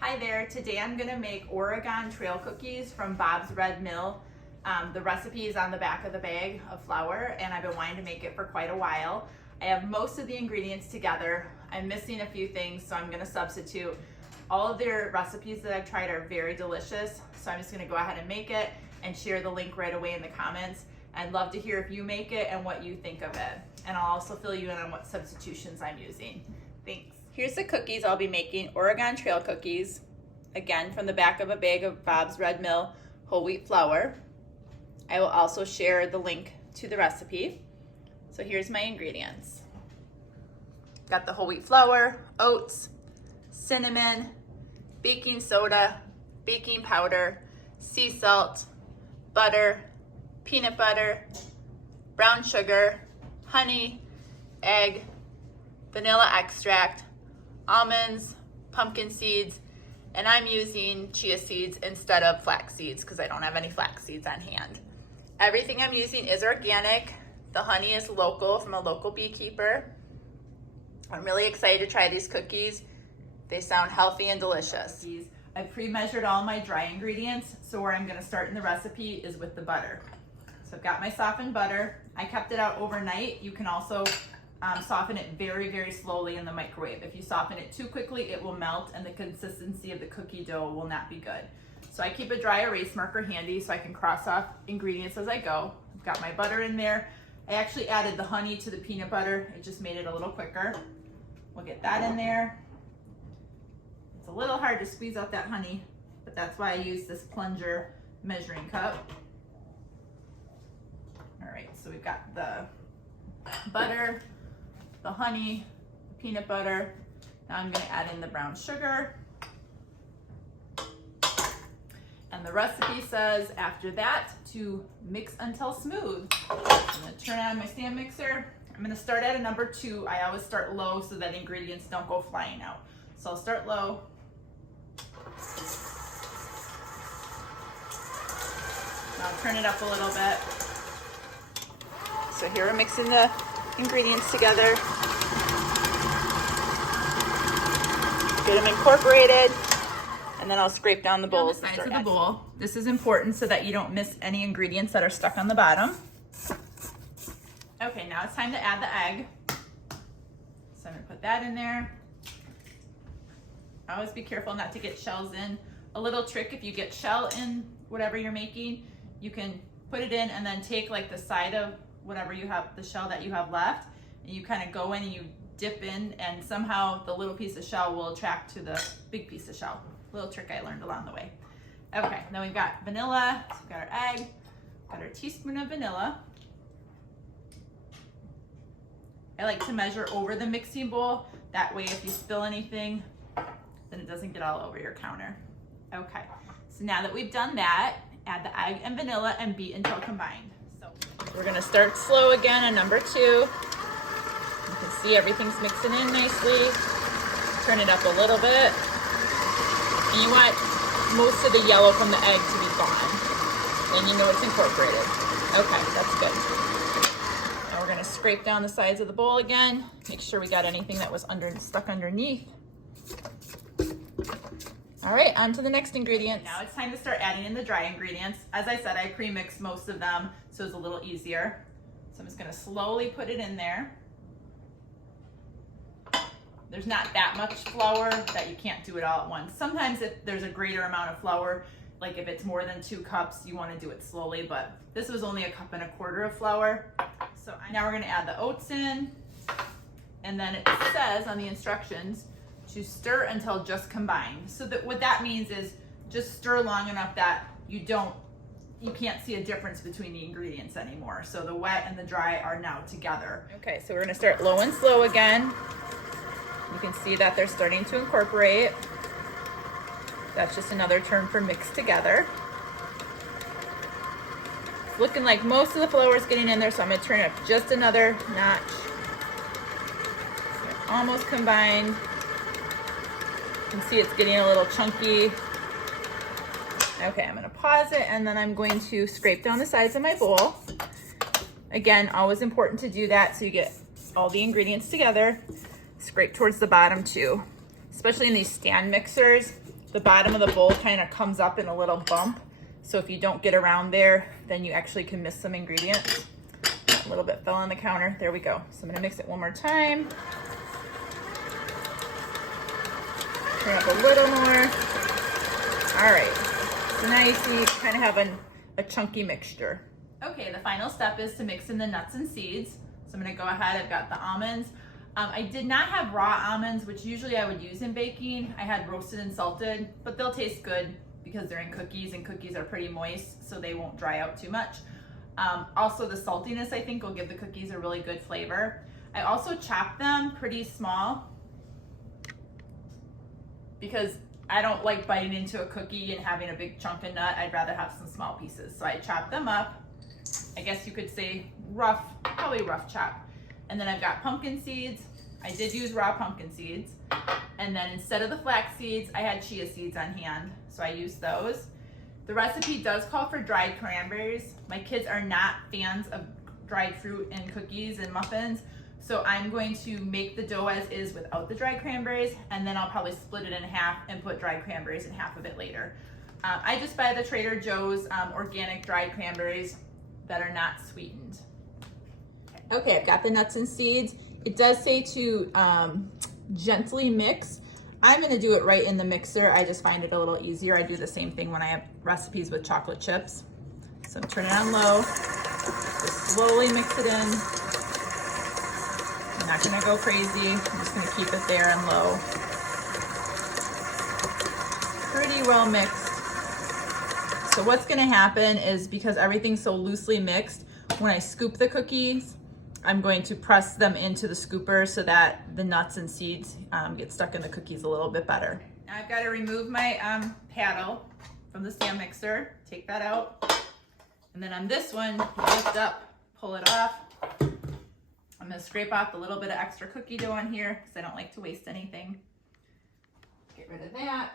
Hi there, today I'm gonna make Oregon Trail cookies from Bob's Red Mill. The recipe is on the back of the bag of flour and I've been wanting to make it for quite a while. I have most of the ingredients together. I'm missing a few things, so I'm gonna substitute. All of their recipes that I've tried are very delicious, so I'm just gonna go ahead and make it and share the link right away in the comments. I'd love to hear if you make it and what you think of it. And I'll also fill you in on what substitutions I'm using. Thanks. Here's the cookies I'll be making, Oregon Trail cookies. Again, from the back of a bag of Bob's Red Mill whole wheat flour. I will also share the link to the recipe. So here's my ingredients. Got the whole wheat flour, oats, cinnamon, baking soda, baking powder, sea salt, butter, peanut butter, brown sugar, honey, egg, vanilla extract, almonds, pumpkin seeds, and I'm using chia seeds instead of flax seeds because I don't have any flax seeds on hand. Everything I'm using is organic. The honey is local from a local beekeeper. I'm really excited to try these cookies. They sound healthy and delicious. I pre-measured all my dry ingredients, so where I'm gonna start in the recipe is with the butter. So I've got my softened butter. I kept it out overnight. You can also soften it very, very slowly in the microwave. If you soften it too quickly, it will melt and the consistency of the cookie dough will not be good. So I keep a dry erase marker handy so I can cross off ingredients as I go. I've got my butter in there. I actually added the honey to the peanut butter. It just made it a little quicker. We'll get that in there. It's a little hard to squeeze out that honey, but that's why I use this plunger measuring cup. All right, so we've got the butter, the honey, the peanut butter. Now I'm gonna add in the brown sugar. And the recipe says after that to mix until smooth. I'm gonna turn on my stand mixer. I'm gonna start at a number 2. I always start low so that ingredients don't go flying out. So I'll start low. I'll turn it up a little bit. So here we're mixing the ingredients together. Get them incorporated, and then I'll scrape down the bowls. On the sides of the bowl. This is important so that you don't miss any ingredients that are stuck on the bottom. Okay, now it's time to add the egg. So I'm gonna put that in there. Always be careful not to get shells in. A little trick, if you get shell in whatever you're making, you can put it in and then take like the side of whatever you have, the shell that you have left, and you kind of go in and you dip in, and somehow the little piece of shell will attract to the big piece of shell. Little trick I learned along the way. Okay, now we've got vanilla, so we've got our egg, got our teaspoon of vanilla. I like to measure over the mixing bowl. That way if you spill anything, then it doesn't get all over your counter. Okay, so now that we've done that, add the egg and vanilla and beat until combined. So we're gonna start slow again on number 2. You can see everything's mixing in nicely. Turn it up a little bit. And you want most of the yellow from the egg to be gone. Then you know it's incorporated. Okay, that's good. Now we're gonna scrape down the sides of the bowl again. Make sure we got anything that was stuck underneath. All right, on to the next ingredient. Now it's time to start adding in the dry ingredients. As I said, I pre-mixed most of them, so it's a little easier. So I'm just gonna slowly put it in there. There's not that much flour that you can't do it all at once. Sometimes if there's a greater amount of flour, like if it's more than 2 cups, you wanna do it slowly, but this was only 1.25 cups of flour. So now we're gonna add the oats in, and then it says on the instructions to stir until just combined. So that what that means is just stir long enough that you can't see a difference between the ingredients anymore. So the wet and the dry are now together. Okay, so we're gonna start low and slow again. You can see that they're starting to incorporate. That's just another term for mixed together. It's looking like most of the flour is getting in there, so I'm gonna turn it up just another notch. They're almost combined. You can see it's getting a little chunky. Okay, I'm gonna pause it and then I'm going to scrape down the sides of my bowl. Again, always important to do that so you get all the ingredients together. Scrape towards the bottom too. Especially in these stand mixers, the bottom of the bowl kind of comes up in a little bump. So if you don't get around there, then you actually can miss some ingredients. A little bit fell on the counter. There we go. So I'm gonna mix it one more time. Turn up a little more. All right. So now you see kind of have a chunky mixture. Okay, the final step is to mix in the nuts and seeds. So I'm gonna go ahead, I've got the almonds. I did not have raw almonds, which usually I would use in baking. I had roasted and salted, but they'll taste good because they're in cookies, and cookies are pretty moist, so they won't dry out too much. Also the saltiness, I think, will give the cookies a really good flavor. I also chopped them pretty small because I don't like biting into a cookie and having a big chunk of nut. I'd rather have some small pieces. So I chopped them up. I guess you could say rough, probably rough chop. And then I've got pumpkin seeds. I did use raw pumpkin seeds. And then instead of the flax seeds, I had chia seeds on hand. So I used those. The recipe does call for dried cranberries. My kids are not fans of dried fruit in cookies and muffins. So I'm going to make the dough as is without the dried cranberries, and then I'll probably split it in half and put dried cranberries in half of it later. I just buy the Trader Joe's organic dried cranberries that are not sweetened. Okay, I've got the nuts and seeds. It does say to gently mix. I'm gonna do it right in the mixer. I just find it a little easier. I do the same thing when I have recipes with chocolate chips. So I'm turning it on low, just slowly mix it in. I'm not gonna go crazy. I'm just gonna keep it there on low. Pretty well mixed. So what's gonna happen is, because everything's so loosely mixed, when I scoop the cookies, I'm going to press them into the scooper so that the nuts and seeds get stuck in the cookies a little bit better. Now I've got to remove my paddle from the stand mixer. Take that out. And then on this one, lift up, pull it off. I'm going to scrape off a little bit of extra cookie dough on here because I don't like to waste anything. Get rid of that.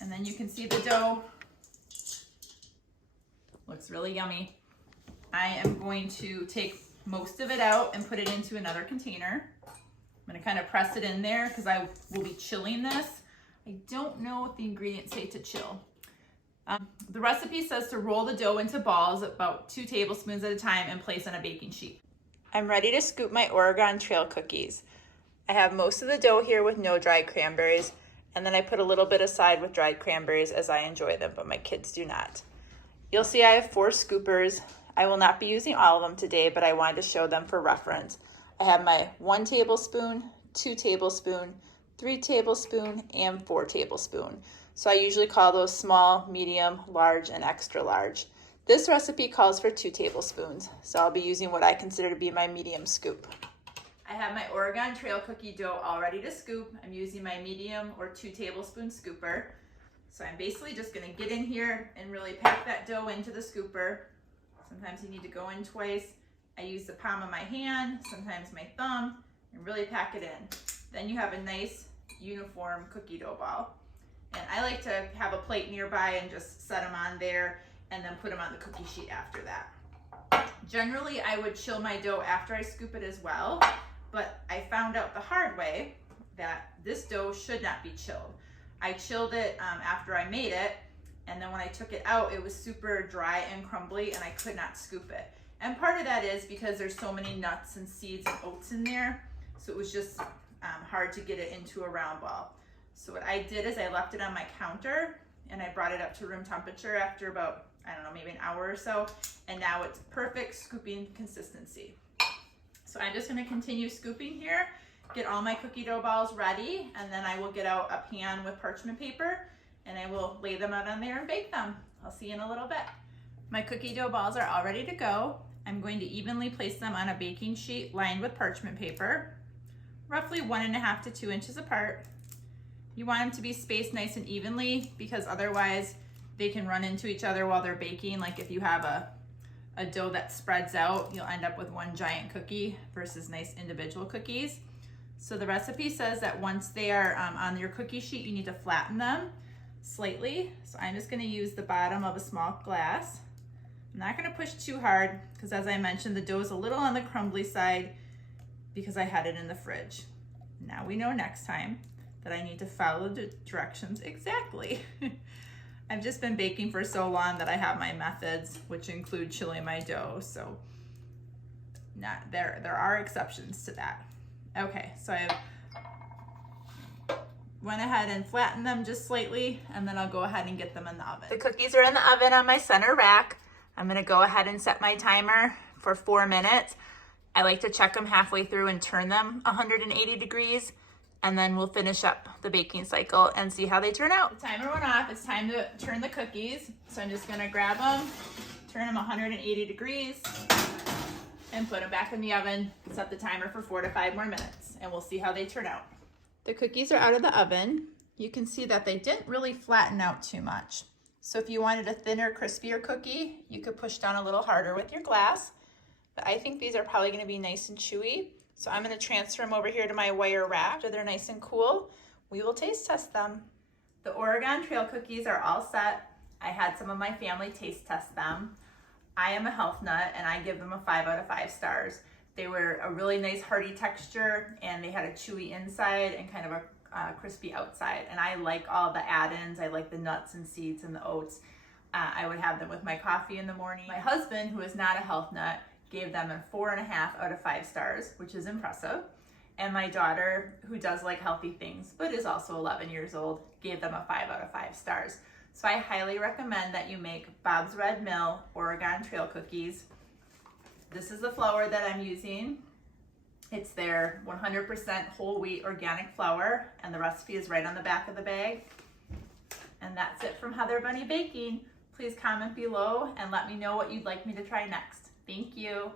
And then you can see the dough. Looks really yummy. I am going to take most of it out and put it into another container. I'm going to kind of press it in there because I will be chilling this. I don't know what the ingredients say to chill. The recipe says to roll the dough into balls about 2 tablespoons at a time and place on a baking sheet. I'm ready to scoop my Oregon Trail cookies. I have most of the dough here with no dried cranberries, and then I put a little bit aside with dried cranberries as I enjoy them, but my kids do not. You'll see I have 4 scoopers. I will not be using all of them today, but I wanted to show them for reference. I have my 1 tablespoon, 2 tablespoon, 3 tablespoon, and 4 tablespoon. So I usually call those small, medium, large, and extra large. This recipe calls for 2 tablespoons, so I'll be using what I consider to be my medium scoop. I have my Oregon Trail cookie dough all ready to scoop. I'm using my medium or 2 tablespoon scooper. So I'm basically just gonna get in here and really pack that dough into the scooper. Sometimes you need to go in twice. I use the palm of my hand, sometimes my thumb, and really pack it in. Then you have a nice uniform cookie dough ball. And I like to have a plate nearby and just set them on there and then put them on the cookie sheet after that. Generally, I would chill my dough after I scoop it as well, but I found out the hard way that this dough should not be chilled. I chilled it after I made it, and then when I took it out, it was super dry and crumbly, and I could not scoop it. And part of that is because there's so many nuts and seeds and oats in there, so it was just hard to get it into a round ball. So what I did is I left it on my counter, and I brought it up to room temperature after about, I don't know, maybe an hour or so, and now it's perfect scooping consistency. So I'm just gonna continue scooping here, get all my cookie dough balls ready, and then I will get out a pan with parchment paper, and I will lay them out on there and bake them. I'll see you in a little bit. My cookie dough balls are all ready to go. I'm going to evenly place them on a baking sheet lined with parchment paper, roughly 1.5 to 2 inches apart. You want them to be spaced nice and evenly because otherwise they can run into each other while they're baking. Like if you have a dough that spreads out, you'll end up with one giant cookie versus nice individual cookies. So the recipe says that once they are on your cookie sheet, you need to flatten them slightly. So I'm just gonna use the bottom of a small glass. I'm not gonna push too hard because, as I mentioned, the dough is a little on the crumbly side because I had it in the fridge. Now we know next time that I need to follow the directions exactly. I've just been baking for so long that I have my methods, which include chilling my dough, so there are exceptions to that. Okay, so I went ahead and flattened them just slightly, and then I'll go ahead and get them in the oven. The cookies are in the oven on my center rack. I'm gonna go ahead and set my timer for 4 minutes. I like to check them halfway through and turn them 180 degrees, and then we'll finish up the baking cycle and see how they turn out. The timer went off. It's time to turn the cookies. So I'm just gonna grab them, turn them 180 degrees, and put them back in the oven. Set the timer for 4 to 5 more minutes, and we'll see how they turn out. The cookies are out of the oven. You can see that they didn't really flatten out too much. So if you wanted a thinner, crispier cookie, you could push down a little harder with your glass. But I think these are probably gonna be nice and chewy. So I'm gonna transfer them over here to my wire rack. After they're nice and cool, we will taste test them. The Oregon Trail cookies are all set. I had some of my family taste test them. I am a health nut and I give them a 5 out of 5 stars. They were a really nice hearty texture, and they had a chewy inside and kind of a crispy outside. And I like all the add-ins. I like the nuts and seeds and the oats. I would have them with my coffee in the morning. My husband, who is not a health nut, gave them a 4.5 out of 5 stars, which is impressive. And my daughter, who does like healthy things, but is also 11 years old, gave them a 5 out of 5 stars. So I highly recommend that you make Bob's Red Mill Oregon Trail cookies. This is the flour that I'm using. It's their 100% whole wheat organic flour, and the recipe is right on the back of the bag. And that's it from Heather Bunny Baking. Please comment below and let me know what you'd like me to try next. Thank you.